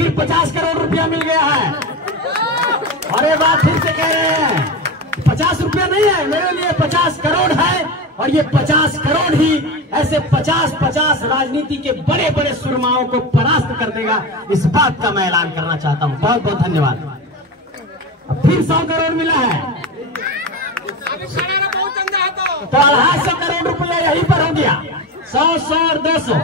फिर 50 करोड़ रुपया मिल गया है। और ये बात फिर से कह रहे हैं 50 रुपया नहीं है, मेरे लिए 50 करोड़ है। और ये 50 करोड़ ही ऐसे 50 राजनीति के बड़े बड़े सुरमाओं को परास्त कर देगा, इस बात का मैं ऐलान करना चाहता हूं। बहुत बहुत धन्यवाद। अब फिर 100 करोड़ मिला है तो 250 करोड़ रुपया यहीं पर हो गया। 100 और 200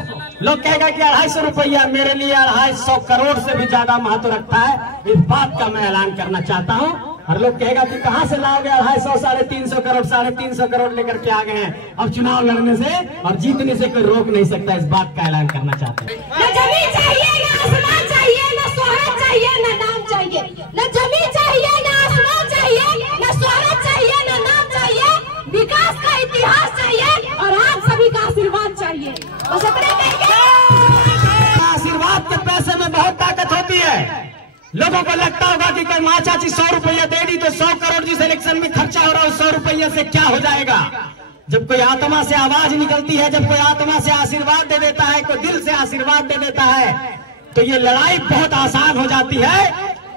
लोग कहेगा कि 250 रुपया, मेरे लिए 250 करोड़ से भी ज्यादा महत्व रखता है, इस बात का मैं ऐलान करना चाहता हूं। और लोग कहेगा कि कहां से लाओगे 250 350 करोड़ 350 करोड़ लेकर के आ गए हैं। अब चुनाव लड़ने से और जीतने से कोई रोक नहीं सकता, इस बात का ऐलान करना चाहते हैं। न जमीन चाहिए, न आसमान चाहिए, न शोहरत चाहिए, न नाम चाहिए। न जमीन चाहिए, न आसमान चाहिए, न शोहरत चाहिए, न नाम चाहिए। विकास का इतिहास चाहिए और आप सभी का आशीर्वाद चाहिए। बस इतना कहेंगे। आशीर्वाद के पैसे में बहुत ताकत होती है। लोगों को लगता होगा कि कोई माँ चाची 100 रुपया दे दी तो 100 करोड़ जिस इलेक्शन में खर्चा हो रहा है 100 रुपया से क्या हो जाएगा। जब कोई आत्मा से आवाज निकलती है, जब कोई आत्मा से आशीर्वाद दे देता है, कोई दिल से आशीर्वाद दे देता है, तो ये लड़ाई बहुत आसान हो जाती है।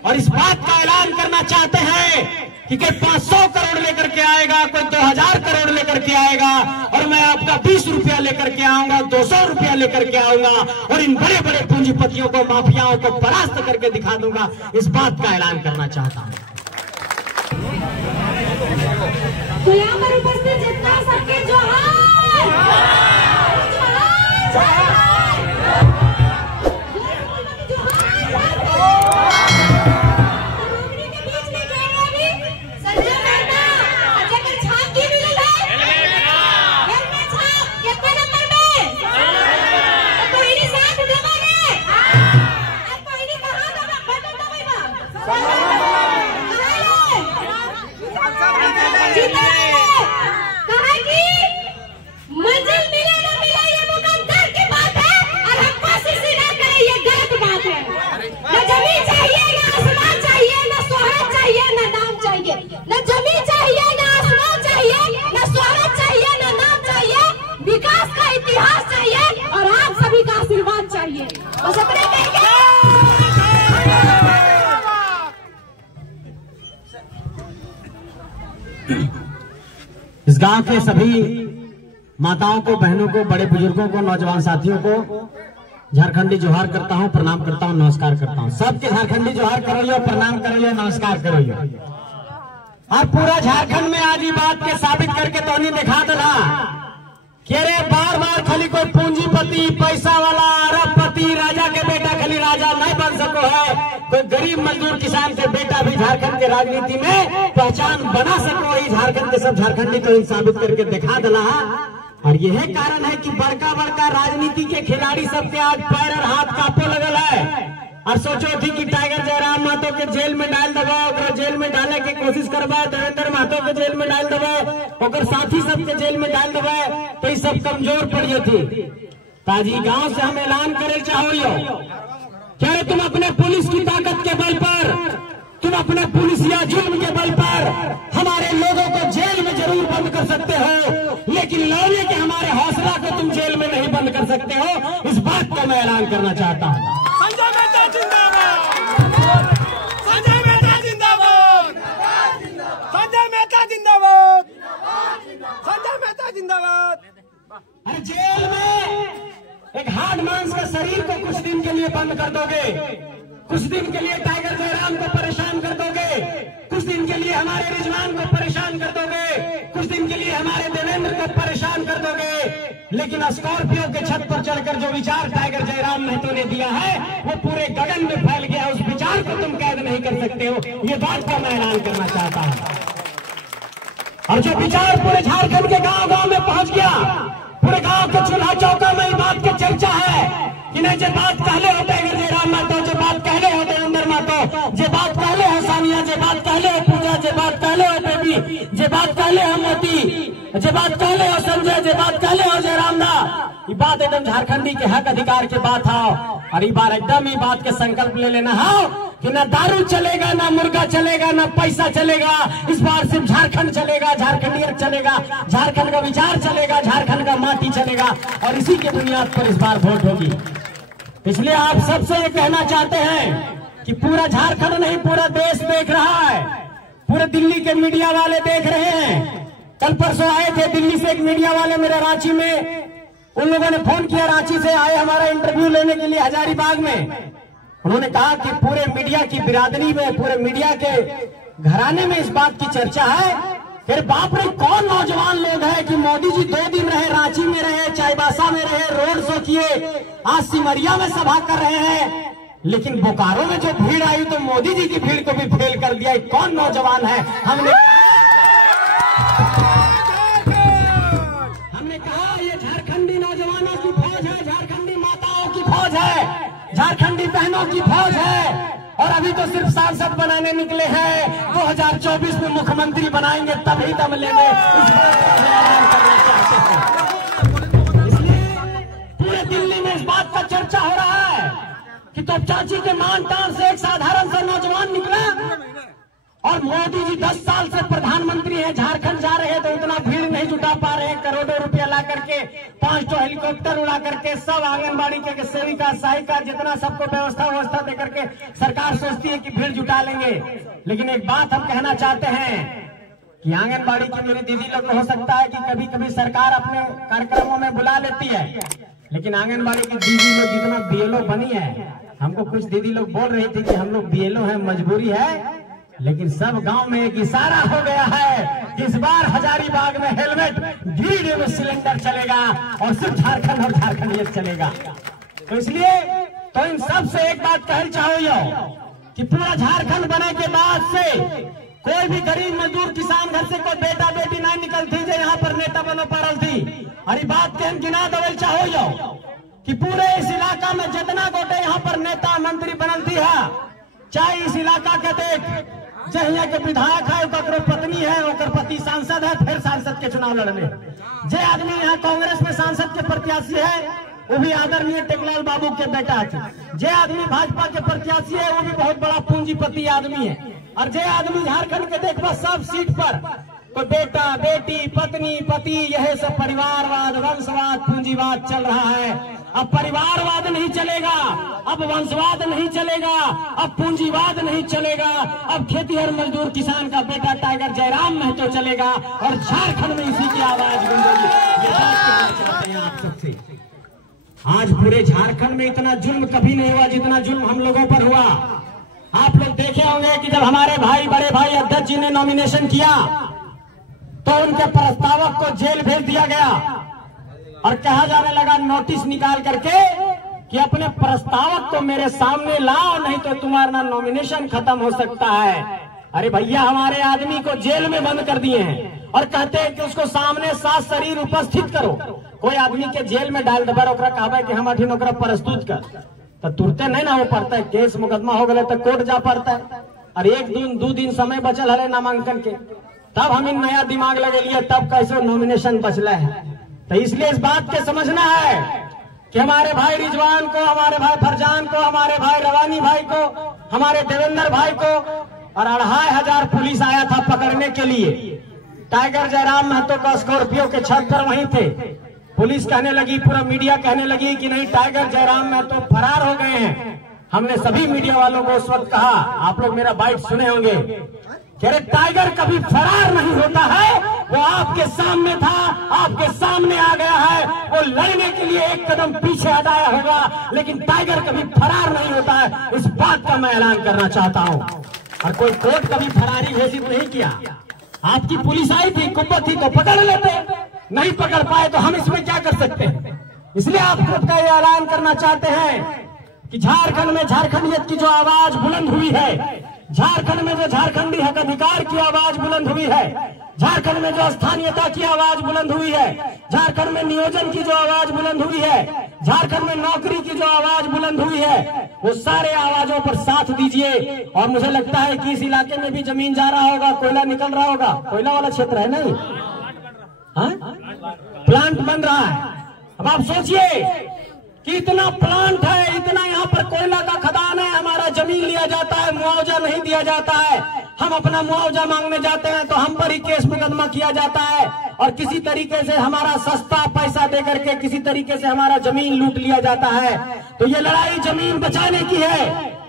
और इस बात का ऐलान करना चाहते हैं कि कोई 500 करोड़ लेकर के आएगा, कोई 2000 करोड़ लेकर के आएगा, और मैं आपका 20 रुपया लेकर के आऊंगा, 200 रुपया लेकर के आऊंगा, और इन बड़े बड़े पूंजीपतियों को, माफियाओं को परास्त करके दिखा दूंगा, इस बात का ऐलान करना चाहता हूं। तो यहाँ पर उपस्थित जितना सबके जोहार इस गांव के सभी माताओं को, बहनों को, बड़े बुजुर्गों को, नौजवान साथियों को झारखंडी जोहार करता हूं, प्रणाम करता हूं, नमस्कार करता हूं। सबके झारखंडी जोहार करो, प्रणाम करो, नमस्कार करो। और पूरा झारखंड में आज ये बात के साबित करके तो नहीं दिखा दला कि अरे बार बार खाली कोई पूंजीपति, पैसा वाला, अरबपति, राजा के बेटा खाली राजा नहीं बन सको है, कोई गरीब मजदूर किसान के बेटा भी झारखंड के राजनीति में पहचान बना सको। ही झारखंड के सब झारखंडी तो साबित करके दिखा दला। और यह कारण है कि बड़का बड़का राजनीति के खिलाड़ी सबके आज पैर और हाथ कांपे लगल है। और सोचो थी कि टाइगर जयराम महतो के जेल में डाल दबा, जेल में डाले की कोशिश करवा, देवेंद्र महतो के जेल में डाल दबा, और साथी सबके जेल में डाल दबा, तो ये सब कमजोर पड़ी थी। ताजी गांव से हम ऐलान करे चाहो क्या तुम अपने पुलिस की ताकत के बल पर, तुम अपने पुलिस या जुर्म के बल पर हमारे लोगों को जेल में जरूर बंद कर सकते हो, लेकिन लड़ने के हमारे हौसला को तुम जेल में नहीं बंद कर सकते हो। इस बात का मैं ऐलान करना चाहता हूँ। संजय मेहता जिंदाबाद, संजय मेहता जिंदाबाद, संजय मेहता जिंदाबाद, संजय मेहता जिंदाबाद। अरे जेल में एक हार्ड मांस का शरीर को कुछ दिन के लिए बंद कर दोगे, कुछ दिन के लिए टाइगर जयराम को परेशान कर दोगे, कुछ दिन के लिए हमारे रिजवान को परेशान कर दोगे, कुछ दिन के लिए हमारे देवेंद्र को परेशान कर दोगे, लेकिन स्कॉर्पियो के छत पर चढ़कर जो विचार टाइगर जयराम महतो ने दिया है वो पूरे गगन में फैल गया। उस विचार को तुम कैद नहीं कर सकते हो, ये बात का मैं ऐलान करना चाहता हूँ। और जो विचार पूरे झारखंड के गांव गांव में पहुंच गया, पूरे गांव के चूल्हा चौका में बात की चर्चा है कि नहीं, जो बात कहले हो टाइगर जयराम महतो, जो बात कहले हो देवेंद्र महतो, जो बात कहले हो सानिया, जो बात कहले हो पूजा, जो बात कहले हो बेबी, जो बात कहले हो मोती, जो बात कहले हो संजय, जो बात कहले हो जयराम दा, ये बात एकदम झारखंडी के हक अधिकार के बात है। और इस बार एकदम ये बात के संकल्प ले लेना है कि ना दारू चलेगा, ना मुर्गा चलेगा, ना पैसा चलेगा। इस बार सिर्फ झारखंड चलेगा, झारखंडियत चलेगा, झारखंड का विचार चलेगा, झारखंड का माटी चलेगा, और इसी के बुनियाद पर इस बार वोट होगी। इसलिए आप सबसे ये कहना चाहते हैं कि पूरा झारखंड नहीं पूरा देश देख रहा है, पूरे दिल्ली के मीडिया वाले देख रहे हैं। कल परसों आए थे दिल्ली से एक मीडिया वाले मेरे रांची में, उन लोगों ने फोन किया, रांची से आए हमारा इंटरव्यू लेने के लिए हजारीबाग में। उन्होंने कहा कि पूरे मीडिया की बिरादरी में, पूरे मीडिया के घराने में इस बात की चर्चा है, फिर बाप रे कौन नौजवान लोग हैं कि मोदी जी 2 दिन रहे, रांची में रहे, चाईबासा में रहे, रोड शो किए, आज सिमरिया में सभा कर रहे हैं, लेकिन बोकारो में जो भीड़ आई तो मोदी जी की भीड़ को भी फेल कर दिया। कौन नौजवान है? हमने कहा ये झारखंडी नौजवानों की फौज है, झारखंडी माताओं की फौज है, झारखंडी बहनों की फौज है। और अभी तो सिर्फ सांसद बनाने निकले हैं, 2024 में मुख्यमंत्री बनाएंगे तभी दम लेंगे। इसलिए पूरे दिल्ली में इस बात का चर्चा हो रहा है कि तो चाची के मान तान से एक साधारण सा नौजवान निकला और मोदी जी 10 साल से प्रधानमंत्री हैं, झारखंड जा रहे हैं तो उतना भीड़ नहीं जुटा पा रहे हैं, करोड़ों रुपया ला करके 5 हेलीकॉप्टर उड़ा करके सब आंगनबाड़ी के सेविका सहायिका जितना सबको व्यवस्था दे करके सरकार सोचती है कि भीड़ जुटा लेंगे। लेकिन एक बात हम कहना चाहते हैं कि आंगनबाड़ी की मेरी दीदी लोग को हो सकता है कि कभी कभी सरकार अपने कार्यक्रमों में बुला लेती है, लेकिन आंगनबाड़ी की दीदी लोग जितना बीएलओ बनी है, हमको कुछ दीदी लोग बोल रही थी कि हम लोग बीएलओ हैं, मजबूरी है, लेकिन सब गांव में एक इशारा हो गया है कि इस बार हजारीबाग में हेलमेट ग्रीड में सिलेंडर चलेगा और सिर्फ झारखंड और झारखंड ये चलेगा। तो इसलिए तो इन सब से एक बात कहना चाहो कि पूरा झारखंड बने के बाद से कोई भी गरीब मजदूर किसान घर से कोई बेटा बेटी नहीं निकलती जो यहाँ पर नेता बनो पारल थी। अरे बात के हम गिना दवल चाहो कि पूरे इस इलाका में जितना गोटे यहाँ पर नेता मंत्री बनल थी है, चाहे इस इलाका के देख जहिया के विधायक है, ओकर पत्नी है, ओकर पति सांसद है, फिर सांसद के चुनाव लड़ने, जे आदमी यहाँ कांग्रेस में सांसद के प्रत्याशी है वो भी आदरणीय टेकलाल बाबू के बेटा है, जे आदमी भाजपा के प्रत्याशी है वो भी बहुत बड़ा पूंजीपति आदमी है, और जे आदमी झारखंड के देखबा सब सीट पर कोई बेटा बेटी पत्नी पति यह सब परिवारवाद वंशवाद पूंजीवाद चल रहा है। अब परिवारवाद नहीं चलेगा, अब वंशवाद नहीं चलेगा, अब पूंजीवाद नहीं चलेगा, अब खेतीहर मजदूर किसान का बेटा टाइगर जयराम महतो चलेगा और झारखंड में इसी की आवाज गूंजेगी। ये बात कहना चाहते हैं आप सबसे। आज पूरे झारखंड में इतना जुल्म कभी नहीं हुआ जितना जुल्म हम लोगों पर हुआ। आप लोग देखे होंगे कि जब हमारे भाई बड़े भाई अध्यक्ष जी ने नॉमिनेशन किया तो उनके प्रस्तावक को जेल भेज दिया गया और कहा जाने लगा नोटिस निकाल करके कि अपने प्रस्तावक को मेरे सामने लाओ नहीं तो तुम्हारा नॉमिनेशन खत्म हो सकता है। अरे भैया हमारे आदमी को जेल में बंद कर दिए हैं और कहते हैं कि उसको सामने साथ शरीर उपस्थित करो। कोई आदमी के जेल में डाल दबार ओकरा कहबे कि हम अठिन ओकरा प्रस्तुत कर तो तुरते नहीं ना हो पड़ता है, केस मुकदमा हो गए तो कोर्ट जा पड़ता है। और 1 दिन समय बचल है नामांकन के, तब हम इन नया दिमाग लगे लिए तब कैसे नॉमिनेशन बचला है। तो इसलिए इस बात के समझना है कि हमारे भाई रिजवान को, हमारे भाई फरजान को, हमारे भाई रवानी भाई को, हमारे देवेंद्र भाई को और 2500 पुलिस आया था पकड़ने के लिए। टाइगर जयराम महतो का स्कॉर्पियो के छत पर वहीं थे। पुलिस कहने लगी, पूरा मीडिया कहने लगी कि नहीं टाइगर जयराम महतो फरार हो गए हैं। हमने सभी मीडिया वालों को उस वक्त कहा, आप लोग मेरा बाइट सुने होंगे, अरे टाइगर कभी फरार नहीं होता है, वो आपके सामने था, आपके सामने आ गया है, वो लड़ने के लिए एक कदम पीछे हटाया होगा, लेकिन टाइगर कभी फरार नहीं होता है। इस बात का मैं ऐलान करना चाहता हूँ। और कोई कोर्ट कभी फरारी घोषित नहीं किया। आपकी पुलिस आई थी, कुब्बत थी तो पकड़ लेते, नहीं पकड़ पाए तो हम इसमें क्या कर सकते हैं। इसलिए आप खुद का ये ऐलान करना चाहते हैं कि झारखंड में झारखंडियत की जो आवाज बुलंद हुई है, झारखंड में जो झारखंडी हक अधिकार की आवाज बुलंद हुई है, झारखंड में जो स्थानीयता की आवाज बुलंद हुई है, झारखंड में नियोजन की जो आवाज बुलंद हुई है, झारखंड में नौकरी की जो आवाज बुलंद हुई है, वो सारे आवाजों पर साथ दीजिए। और मुझे लगता है कि इस इलाके में भी जमीन जा रहा होगा, कोयला निकल रहा होगा, कोयला वाला क्षेत्र है नहीं, हाँ प्लांट बन रहा है। अब आप सोचिए कि इतना प्लांट है, इतना यहाँ पर कोयला का खदान है, हमारा जमीन लिया जाता है, मुआवजा नहीं दिया जाता है, हम हम अपना मुआवजा मांगने जाते हैं तो हम पर ही केस मुकदमा किया जाता है और किसी तरीके से हमारा सस्ता पैसा दे करके किसी तरीके से हमारा जमीन लूट लिया जाता है। तो ये लड़ाई जमीन बचाने की है,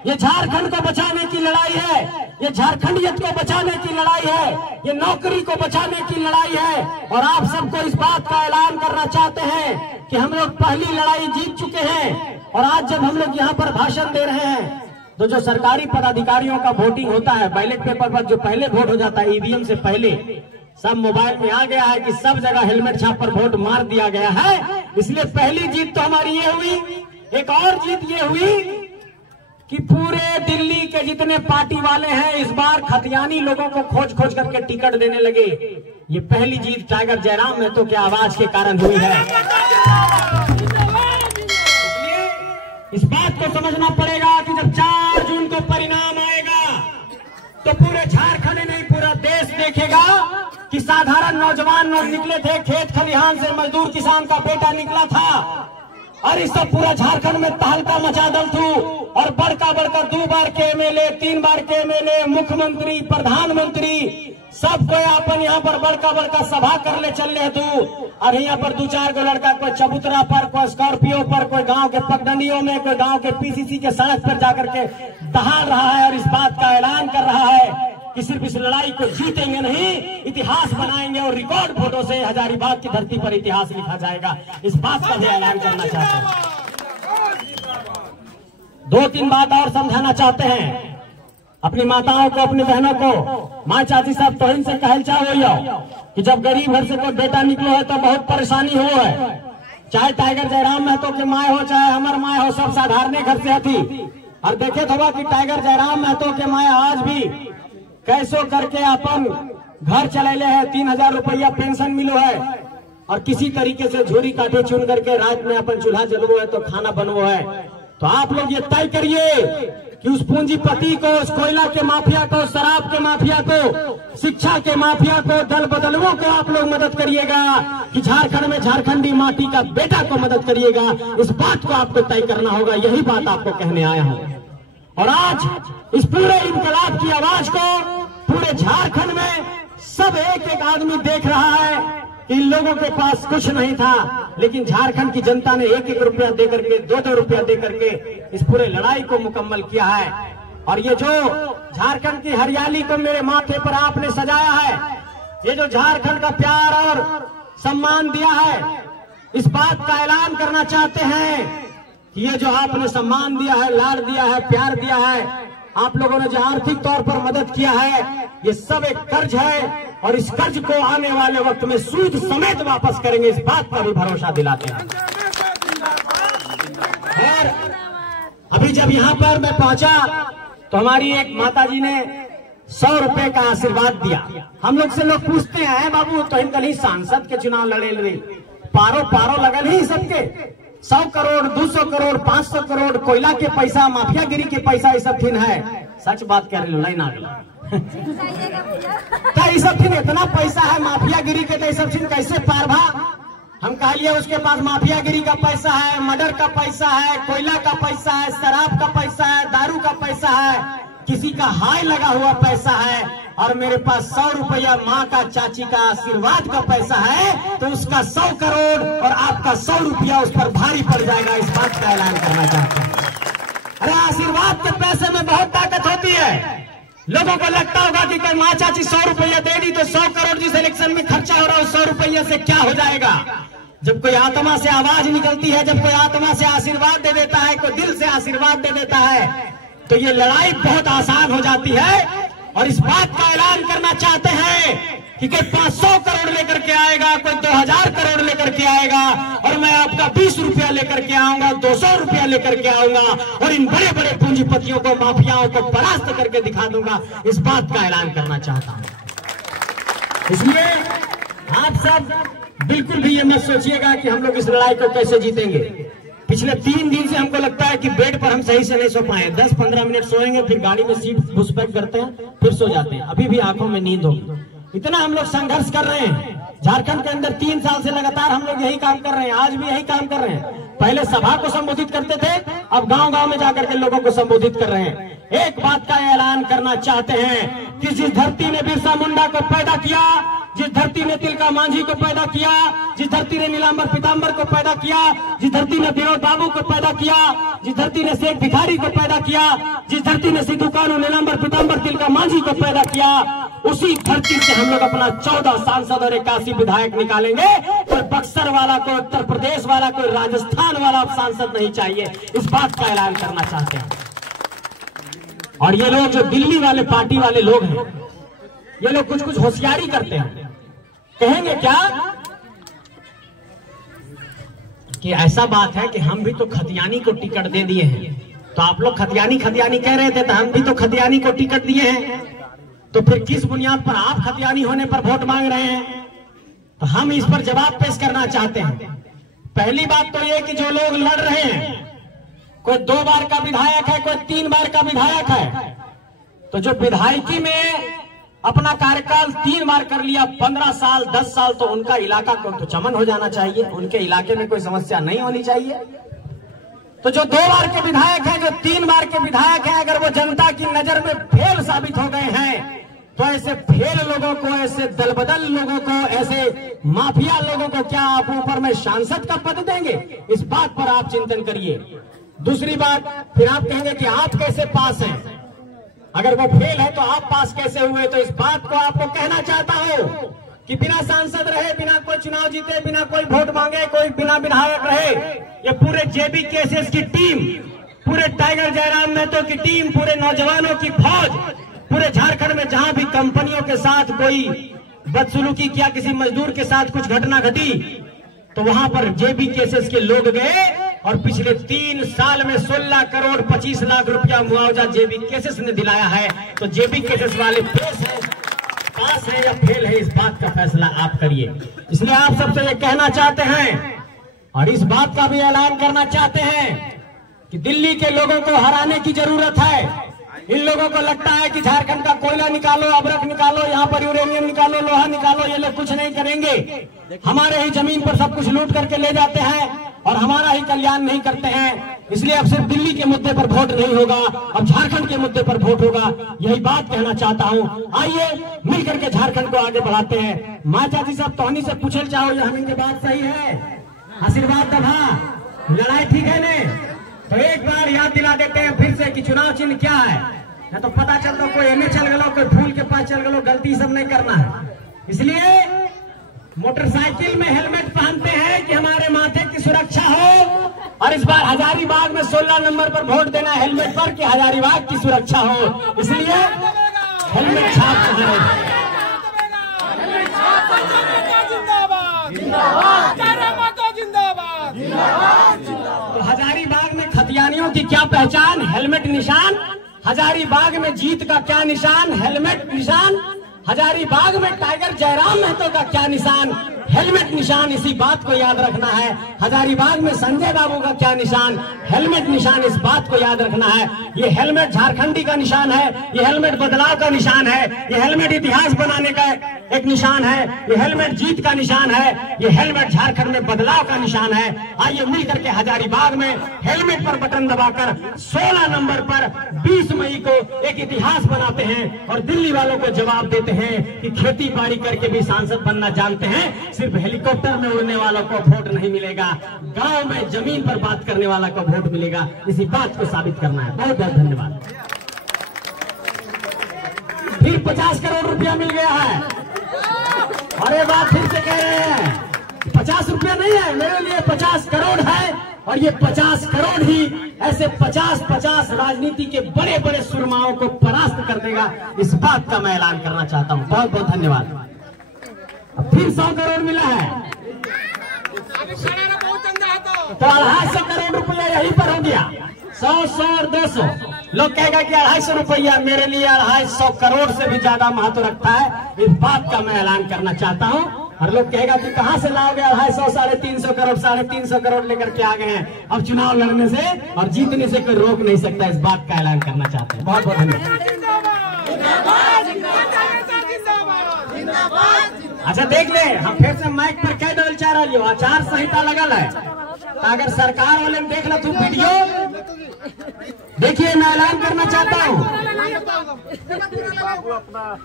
ये झारखंड को बचाने की लड़ाई है, ये झारखंडियत को बचाने की लड़ाई है, ये नौकरी को बचाने की लड़ाई है। और आप सबको इस बात का ऐलान करना चाहते हैं कि हम लोग पहली लड़ाई जीत चुके हैं। और आज जब हम लोग यहाँ पर भाषण दे रहे हैं तो जो सरकारी पदाधिकारियों का वोटिंग होता है, बैलेट पेपर पर जो पहले वोट हो जाता है ईवीएम से पहले, सब मोबाइल में आ गया है कि सब जगह हेलमेट छाप पर वोट मार दिया गया है। इसलिए पहली जीत तो हमारी ये हुई। एक और जीत ये हुई कि पूरे दिल्ली के जितने पार्टी वाले हैं इस बार खतियानी लोगों को खोज खोज करके टिकट देने लगे। ये पहली जीत टाइगर जयराम महतो के आवाज के कारण हुई है। इस बात को समझना पड़ेगा कि जब 4 जून को परिणाम आएगा तो पूरे झारखंड नहीं पूरा देश देखेगा कि साधारण नौजवान लोग निकले थे, खेत खलिहान से मजदूर किसान का बेटा निकला था और इस सब पूरा झारखंड में तहलका मचा दल थू और बड़का बड़का 2 बार के एमएलए, 3 बार के एमएलए, मुख्यमंत्री, प्रधानमंत्री सब कोई अपन यहाँ पर बड़का बड़का सभा कर ले चल रहे तू। और यहाँ पर 2-4 गो लड़का कोई चबूतरा पर, कोई स्कॉर्पियो पर, कोई गांव के पगडंडियों में, कोई गांव के पीसीसी के सड़क पर जाकर के दहाड़ रहा है और इस बात का ऐलान कर रहा है कि सिर्फ इस लड़ाई को जीतेंगे नहीं, इतिहास बनाएंगे और रिकॉर्ड फोटो से हजारीबाग की धरती पर इतिहास लिखा जाएगा। इस बात का भी ऐलान करना चाहते हैं। 2-3 बात और समझाना चाहते हैं अपनी माताओं को, अपनी बहनों को। माँ चाची साहब तोहिन से कहल चाहो कि जब गरीब घर से कोई बेटा निकलो है तो बहुत परेशानी हो है। चाहे टाइगर जयराम महतो के माए हो, चाहे हमर माए हो, सब साधारण घर से थी। और देखे तो कि टाइगर जयराम महतो के माए आज भी कैसो करके अपन घर चलेले है, 3000 रुपया पेंशन मिलो है और किसी तरीके से झोरी काटे चुन करके रात में अपन चूल्हा जलवो है तो खाना बनवो है। तो आप लोग ये तय करिए कि उस पूंजीपति को, उस कोयला के माफिया को, शराब के माफिया को, शिक्षा के माफिया को, दल बदलुओं को आप लोग मदद करिएगा कि झारखंड में झारखंडी माटी का बेटा को मदद करिएगा। इस बात को आपको तय करना होगा। यही बात आपको कहने आया हूं। और आज इस पूरे इनकलाब की आवाज को पूरे झारखंड में सब एक आदमी देख रहा है। इन लोगों के पास कुछ नहीं था, लेकिन झारखंड की जनता ने 1-1 रुपया दे करके, 2-2 रुपया दे करके इस पूरे लड़ाई को मुकम्मल किया है। और ये जो झारखंड की हरियाली को मेरे माथे पर आपने सजाया है, ये जो झारखंड का प्यार और सम्मान दिया है, इस बात का ऐलान करना चाहते हैं कि ये जो आपने सम्मान दिया है, लाड दिया है, प्यार दिया है, आप लोगों ने जो आर्थिक तौर पर मदद किया है, ये सब एक कर्ज है और इस कर्ज को आने वाले वक्त में सूद समेत वापस करेंगे। इस बात का भी भरोसा दिलाते हैं। और अभी जब यहाँ पर मैं पहुंचा तो हमारी एक माताजी ने 100 रुपए का आशीर्वाद दिया। हम लोग से लोग पूछते हैं, बाबू तो इनकल ही सांसद के चुनाव लड़े रही, पारो पारो लगल ही सबके 100 करोड़, 200 करोड़, 500 करोड़ कोयला के पैसा, माफियागिरी के पैसा, ये सब थिन है। सच बात कह रही लाइन आगला तो ये सब थिन इतना पैसा है माफियागिरी के, तो ये सब थिन कैसे पार भा? हम कह लिए उसके पास माफियागिरी का पैसा है, मर्डर का पैसा है, कोयला का पैसा है, शराब का पैसा है, दारू का पैसा है, किसी का हाय लगा हुआ पैसा है, और मेरे पास 100 रुपया माँ का, चाची का आशीर्वाद का पैसा है, तो उसका 100 करोड़ और आपका 100 रुपया उस पर भारी पड़ जाएगा। इस बात का ऐलान करना चाहते हैं। अरे आशीर्वाद के पैसे में बहुत ताकत होती है। लोगों को लगता होगा कि कोई माँ चाची 100 रुपया दे दी तो 100 करोड़ जिस इलेक्शन में खर्चा हो रहा है 100 रुपया से क्या हो जाएगा। जब कोई आत्मा से आवाज निकलती है, जब कोई आत्मा से आशीर्वाद दे देता है, कोई दिल से आशीर्वाद दे देता है, तो ये लड़ाई बहुत आसान हो जाती है। और इस बात का ऐलान करना चाहते हैं कि कोई 500 करोड़ लेकर के आएगा, कोई 2000 करोड़ लेकर के आएगा, और मैं आपका 20 रुपया लेकर के आऊंगा, 200 रुपया लेकर के आऊंगा, और इन बड़े बड़े पूंजीपतियों को, माफियाओं को परास्त करके दिखा दूंगा। इस बात का ऐलान करना चाहता हूं। इसलिए आप सब बिल्कुल भी ये मत सोचिएगा कि हम लोग इस लड़ाई को कैसे जीतेंगे। पिछले 3 दिन से हमको लगता है कि बेड पर हम सही से नहीं सो पाए। 10-15 मिनट सोएंगे, फिर गाड़ी में सीट घुसपैठ करते हैं, फिर सो जाते हैं। अभी भी आंखों में नींद होगी। इतना हम लोग संघर्ष कर रहे हैं। झारखंड के अंदर 3 साल से लगातार हम लोग यही काम कर रहे हैं, आज भी यही काम कर रहे हैं। पहले सभा को संबोधित करते थे, अब गांव गांव में जाकर के लोगों को संबोधित कर रहे हैं। एक बात का ऐलान करना चाहते हैं कि जिस धरती ने बिरसा मुंडा को पैदा किया, जिस धरती ने तिलका मांझी को पैदा किया, जिस धरती ने नीलांबर पीतांबर को पैदा किया, जिस धरती ने विनोद बाबू को पैदा किया, जिस धरती ने शेख भिखारी को पैदा किया, जिस धरती ने सिद्धू कानू नीलांबर पीतांबर तिलका मांझी को पैदा किया, उसी धरती से हम लोग अपना 14 सांसद और 81 विधायक निकालेंगे। कोई बक्सर वाला, कोई उत्तर प्रदेश वाला, कोई राजस्थान वाला सांसद नहीं चाहिए। इस बात का ऐलान करना चाहते हैं। और ये लोग जो दिल्ली वाले पार्टी वाले लोग हैं, ये लोग कुछ कुछ होशियारी करते हैं। कहेंगे क्या कि ऐसा बात है कि हम भी तो खतियानी को टिकट दे दिए हैं, तो आप लोग खतियानी खतियानी कह रहे थे, तो हम भी तो खतियानी को टिकट दिए हैं, तो फिर किस बुनियाद पर आप खतियानी होने पर वोट मांग रहे हैं? तो हम इस पर जवाब पेश करना चाहते हैं। पहली बात तो ये कि जो लोग लड़ रहे हैं, कोई 2 बार का विधायक है, कोई 3 बार का विधायक है, तो जो विधायकी में अपना कार्यकाल 3 बार कर लिया, 15 साल 10 साल, तो उनका इलाका को तो चमन हो जाना चाहिए, उनके इलाके में कोई समस्या नहीं होनी चाहिए। तो जो 2 बार के विधायक हैं, जो 3 बार के विधायक हैं, अगर वो जनता की नजर में फेल साबित हो गए हैं, तो ऐसे फेल लोगों को, ऐसे दलबदल लोगों को, ऐसे माफिया लोगों को क्या आप ऊपर में सांसद का पद देंगे? इस बात पर आप चिंतन करिए। दूसरी बात, फिर आप कहेंगे कि आप कैसे पास हैं? अगर वो फेल है तो आप पास कैसे हुए? तो इस बात को आपको कहना चाहता हूं कि बिना सांसद रहे, बिना कोई चुनाव जीते, बिना कोई वोट मांगे, कोई बिना विधायक रहे, ये पूरे जेबी केसेस की टीम, पूरे टाइगर जयराम मेहतो की टीम, पूरे नौजवानों की फौज, पूरे झारखंड में जहां भी कंपनियों के साथ कोई बदसलूकी किया, किसी मजदूर के साथ कुछ घटना घटी, तो वहां पर जेबी केसेस के लोग गए और पिछले 3 साल में 16 करोड़ 25 लाख रुपया मुआवजा जेबी केसेस ने दिलाया है। तो जेबी केसेस वाले पास है या फेल है, इस बात का फैसला आप करिए। इसलिए आप सबसे ये कहना चाहते हैं और इस बात का भी ऐलान करना चाहते हैं कि दिल्ली के लोगों को हराने की जरूरत है। इन लोगों को लगता है कि झारखंड का कोयला निकालो, अबरक निकालो, यहाँ पर यूरेनियम निकालो, लोहा निकालो, ये लोग कुछ नहीं करेंगे। हमारे ही जमीन पर सब कुछ लूट करके ले जाते हैं और हमारा ही कल्याण नहीं करते हैं। इसलिए अब सिर्फ दिल्ली के मुद्दे पर वोट नहीं होगा, अब झारखंड के मुद्दे पर वोट होगा। यही बात कहना चाहता हूँ। आइए मिलकर के झारखंड को आगे बढ़ाते हैं। माँ चाची साहब तोहनी से पूछल चाहो, ये हमें बात सही है? आशीर्वाद दबा, लड़ाई ठीक है ने? तो एक बार याद दिला देते हैं फिर से कि चुनाव चिन्ह क्या है। न तो पता चल दो कोई एमए चल गलो, कोई फूल के पास चल गलो, गलती सब नहीं करना है। इसलिए मोटरसाइकिल में हेलमेट पहनते हैं कि हमारे माथे की सुरक्षा हो, और इस बार हजारीबाग में 16 नंबर पर वोट देना हेलमेट पर कि हजारीबाग की सुरक्षा हो। इसलिए हेलमेट छाप तो हजारीबाग में खतियानियों की क्या पहचान? हेलमेट निशान। हजारीबाग में जीत का क्या निशान? हेलमेट निशान। हजारीबाग में टाइगर जयराम मेहतो का क्या निशान? हेलमेट निशान। इसी बात को याद रखना है। हजारीबाग में संजय बाबू का क्या निशान? हेलमेट निशान। इस बात को याद रखना है। ये हेलमेट झारखंडी का निशान है, ये हेलमेट बदलाव का निशान है, ये हेलमेट इतिहास बनाने का एक निशान है, ये हेलमेट जीत का निशान है, ये हेलमेट झारखंड में बदलाव का निशान है। आइए मिलकर के हजारीबाग में हेलमेट पर बटन दबाकर 16 नंबर पर 20 मई को एक इतिहास बनाते हैं और दिल्ली वालों को जवाब देते हैं कि खेती बाड़ी करके भी सांसद बनना जानते हैं, सिर्फ हेलीकॉप्टर में उड़ने वालों को वोट नहीं मिलेगा, गांव में जमीन पर बात करने वाला को वोट मिलेगा। इसी बात को साबित करना है। बहुत बहुत धन्यवाद। फिर 50 करोड़ रुपया मिल गया है। अरे बात फिर से कह रहे हैं 50 रुपया नहीं है, मेरे लिए 50 करोड़ है। और ये 50 करोड़ ही ऐसे 50 राजनीति के बड़े बड़े सुरमाओं को परास्त कर देगा। इस बात का मैं ऐलान करना चाहता हूं। बहुत बहुत धन्यवाद। अब फिर 100 करोड़ मिला है, तो 250 करोड़ रुपया यहीं पर हो गया। 100 और 200 लोग कहेगा कि 250 रुपया, मेरे लिए 250 करोड़ से भी ज्यादा महत्व रखता है। इस बात का मैं ऐलान करना चाहता हूं। और लोग कहेगा कि कहां से लाओगे 250, 350 करोड़, 350 करोड़ लेकर के आ गए हैं। अब चुनाव लड़ने से और जीतने से कोई रोक नहीं सकता। इस बात का ऐलान करना चाहते हैं। बहुत बहुत धन्यवाद। अच्छा देख ले, हम फिर से माइक पर कह दल चाह रही हो, आचार संहिता लगल है, तो अगर सरकार वाले देख लो तू वीडियो देखिए मैं ऐलान करना चाहता हूँ,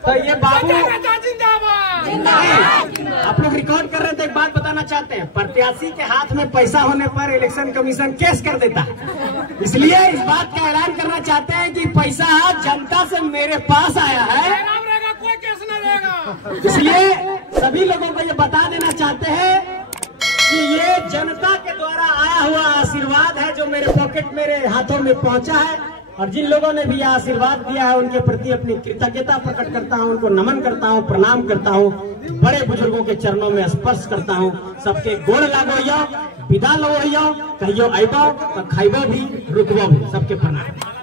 तो ये बाबू आप लोग रिकॉर्ड कर रहे थे, एक बात बताना चाहते हैं, प्रत्याशी के हाथ में पैसा होने पर इलेक्शन कमीशन केस कर देता है। इसलिए इस बात का ऐलान करना चाहते हैं कि पैसा जनता से मेरे पास आया है, कोई केस न रहेगा। इसलिए सभी लोगों को ये बता देना चाहते हैं कि ये जनता के द्वारा आया हुआ आशीर्वाद है जो मेरे पॉकेट मेरे हाथों में पहुंचा है, और जिन लोगों ने भी आशीर्वाद दिया है उनके प्रति अपनी कृतज्ञता प्रकट करता हूं, उनको नमन करता हूं, प्रणाम करता हूं, बड़े बुजुर्गों के चरणों में स्पर्श करता हूं। सबके गोड़ लागो, विदा लो, कहियो अबो तो खैबो भी रुकबो भी, सबके प्रणाम।